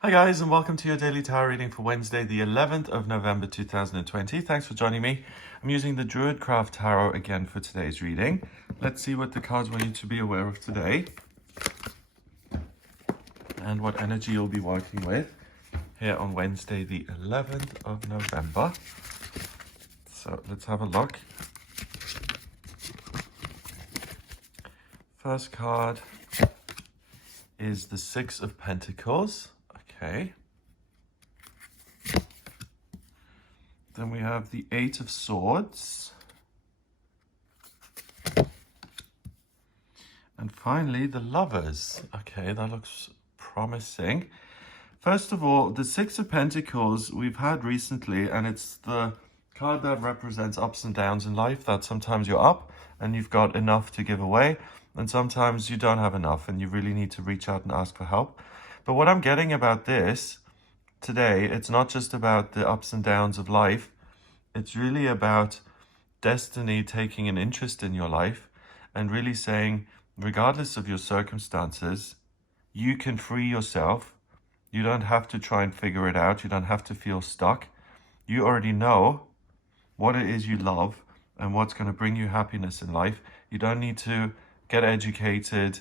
Hi guys, and welcome to your daily tarot reading for Wednesday, the 11th of November 2020. Thanks for joining me. I'm using the Druidcraft Tarot again for today's reading. Let's see what the cards want you to be aware of today and what energy you'll be working with here on Wednesday, the 11th of November. So let's have a look. First card is the Six of Pentacles. Okay. Then we have the Eight of Swords. And finally, the Lovers. Okay, that looks promising. First of all, the Six of Pentacles we've had recently, and it's the card that represents ups and downs in life, that sometimes you're up and you've got enough to give away, and sometimes you don't have enough and you really need to reach out and ask for help. But what I'm getting about this today, it's not just about the ups and downs of life. It's really about destiny taking an interest in your life and really saying, regardless of your circumstances, you can free yourself. You don't have to try and figure it out. You don't have to feel stuck. You already know what it is you love and what's going to bring you happiness in life. You don't need to get educated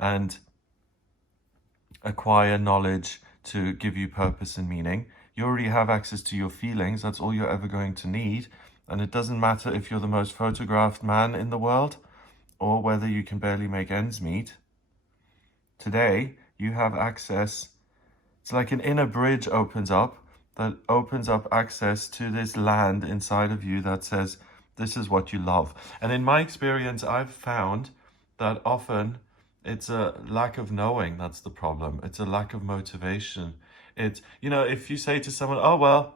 and acquire knowledge to give you purpose and meaning. You already have access to your feelings. That's all you're ever going to need. And it doesn't matter if you're the most photographed man in the world or whether you can barely make ends meet. Today, you have access. It's like an inner bridge opens up that opens up access to this land inside of you that says, this is what you love. And in my experience, I've found that often it's a lack of knowing that's the problem. It's a lack of motivation. It's, if you say to someone, oh, well,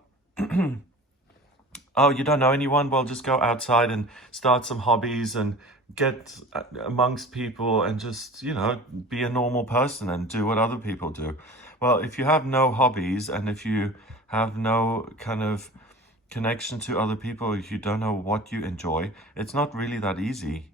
oh, you don't know anyone? Well, just go outside and start some hobbies and get amongst people and just, be a normal person and do what other people do. Well, if you have no hobbies and if you have no kind of connection to other people, if you don't know what you enjoy, it's not really that easy.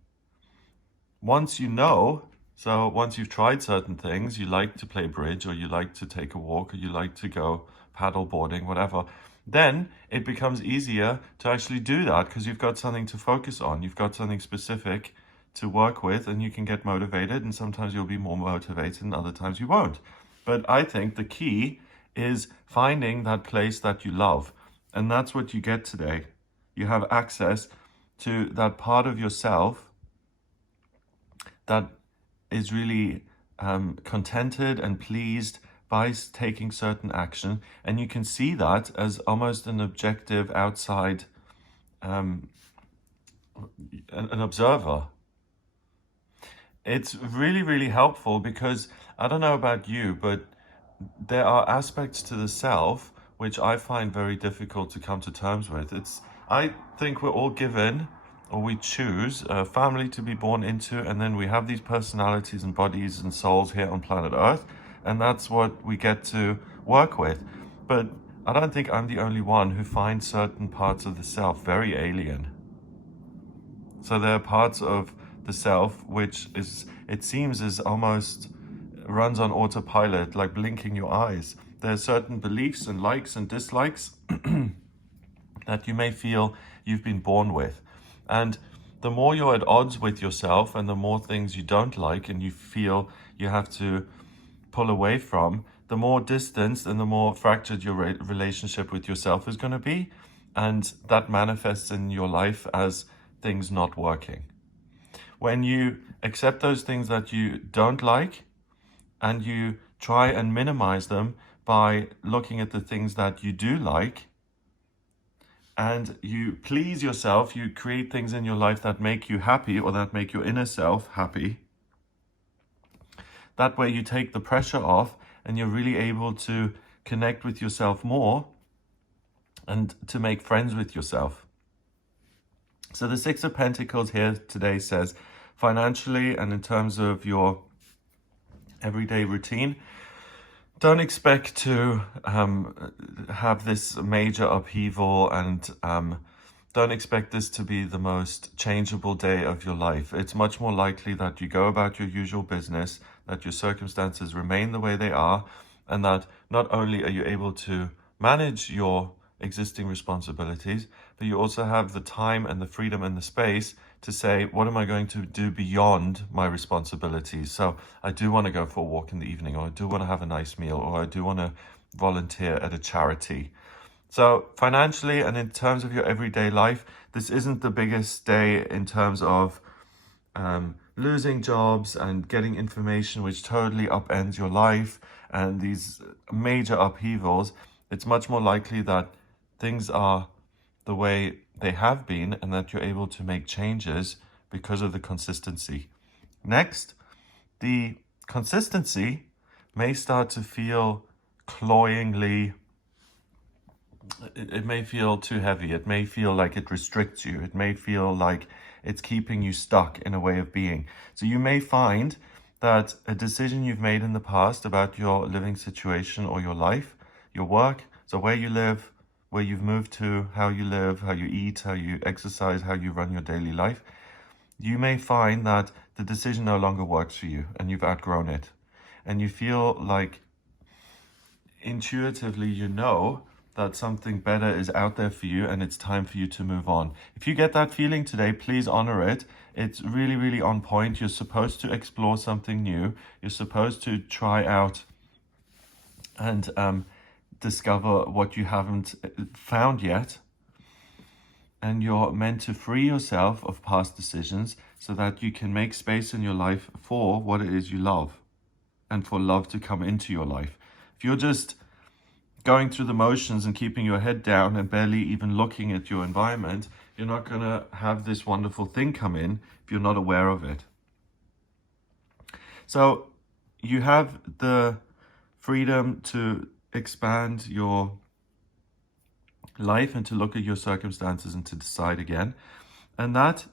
Once you know, so once you've tried certain things, you like to play bridge or you like to take a walk or you like to go paddle boarding, whatever, then it becomes easier to actually do that because you've got something to focus on. You've got something specific to work with and you can get motivated, and sometimes you'll be more motivated and other times you won't. But I think the key is finding that place that you love. And that's what you get today. You have access to that part of yourself that is really contented and pleased by taking certain action. And you can see that as almost an objective outside, an observer. It's really, really helpful because I don't know about you, but there are aspects to the self which I find very difficult to come to terms with. I think we're all given, or we choose, a family to be born into, and then we have these personalities and bodies and souls here on planet Earth, and that's what we get to work with. But I don't think I'm the only one who finds certain parts of the self very alien. So there are parts of the self which it seems is almost runs on autopilot, like blinking your eyes. There are certain beliefs and likes and dislikes that you may feel you've been born with. And the more you're at odds with yourself and the more things you don't like and you feel you have to pull away from, the more distanced and the more fractured your relationship with yourself is going to be. And that manifests in your life as things not working. When you accept those things that you don't like and you try and minimize them by looking at the things that you do like, and you please yourself, you create things in your life that make you happy or that make your inner self happy. That way you take the pressure off and you're really able to connect with yourself more and to make friends with yourself. So the Six of Pentacles here today says, financially and in terms of your everyday routine, don't expect to have this major upheaval and don't expect this to be the most changeable day of your life. It's much more likely that you go about your usual business, that your circumstances remain the way they are, and that not only are you able to manage your existing responsibilities, but you also have the time and the freedom and the space to say, what am I going to do beyond my responsibilities? So I do want to go for a walk in the evening, or I do want to have a nice meal, or I do want to volunteer at a charity. So financially and in terms of your everyday life, this isn't the biggest day in terms of losing jobs and getting information which totally upends your life and these major upheavals. It's much more likely that things are the way they have been and that you're able to make changes because of the consistency. Next, the consistency may start to feel cloyingly, it may feel too heavy. It may feel like it restricts you. It may feel like it's keeping you stuck in a way of being. So you may find that a decision you've made in the past about your living situation or your life, your work, so where you live, where you've moved to, how you live, how you eat, how you exercise, how you run your daily life, you may find that the decision no longer works for you and you've outgrown it. And you feel like intuitively you know that something better is out there for you and it's time for you to move on. If you get that feeling today, please honor it. It's really, really on point. You're supposed to explore something new. You're supposed to try out and discover what you haven't found yet. And you're meant to free yourself of past decisions so that you can make space in your life for what it is you love and for love to come into your life. If you're just going through the motions and keeping your head down and barely even looking at your environment, you're not going to have this wonderful thing come in if you're not aware of it. So you have the freedom to expand your life and to look at your circumstances and to decide again. And that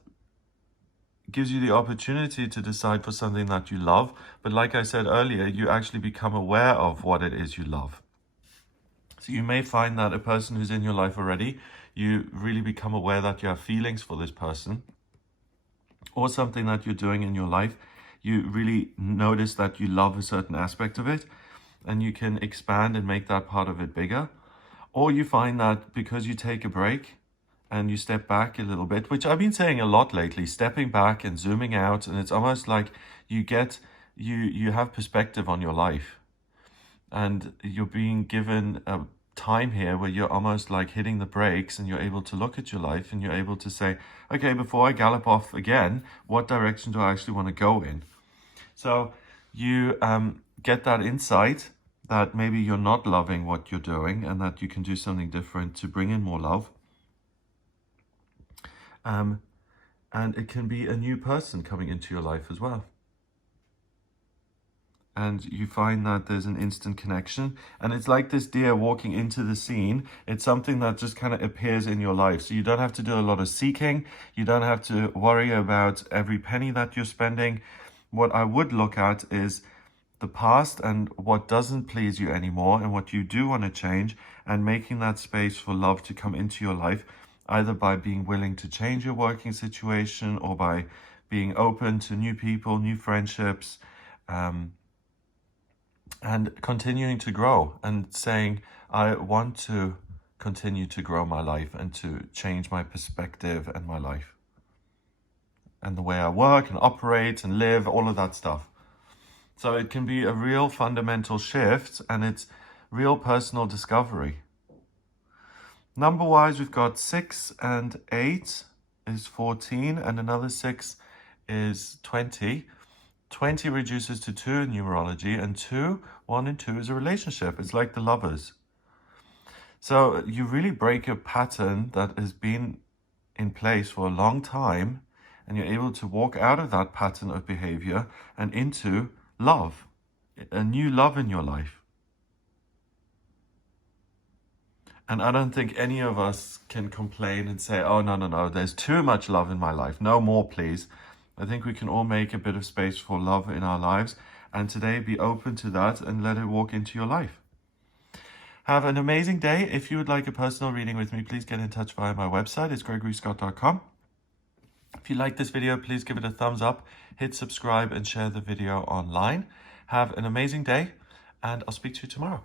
gives you the opportunity to decide for something that you love. But like I said earlier, you actually become aware of what it is you love. So you may find that a person who's in your life already, you really become aware that you have feelings for this person, or something that you're doing in your life, you really notice that you love a certain aspect of it, and you can expand and make that part of it bigger. Or you find that because you take a break and you step back a little bit, which I've been saying a lot lately, stepping back and zooming out, and it's almost like you have perspective on your life. And you're being given a time here where you're almost like hitting the brakes and you're able to look at your life and you're able to say, okay, before I gallop off again, what direction do I actually want to go in? So you get that insight that maybe you're not loving what you're doing and that you can do something different to bring in more love. And it can be a new person coming into your life as well. And you find that there's an instant connection. And it's like this deer walking into the scene. It's something that just kind of appears in your life. So you don't have to do a lot of seeking. You don't have to worry about every penny that you're spending. What I would look at is the past and what doesn't please you anymore and what you do want to change, and making that space for love to come into your life, either by being willing to change your working situation or by being open to new people, new friendships, and continuing to grow and saying, I want to continue to grow my life and to change my perspective and my life and the way I work and operate and live, all of that stuff. So it can be a real fundamental shift, and it's real personal discovery. Number-wise, we've got 6 and 8 is 14, and another 6 is 20. 20 reduces to 2 in numerology, and 1 and 2 is a relationship. It's like the lovers. So you really break a pattern that has been in place for a long time, and you're able to walk out of that pattern of behavior and into love, a new love in your life. And I don't think any of us can complain and say, oh, no, there's too much love in my life. No more, please. I think we can all make a bit of space for love in our lives, and today be open to that and let it walk into your life. Have an amazing day. If you would like a personal reading with me, please get in touch via my website. It's gregoryscott.com. If you like this video, please give it a thumbs up, hit subscribe, and share the video online. Have an amazing day, and I'll speak to you tomorrow.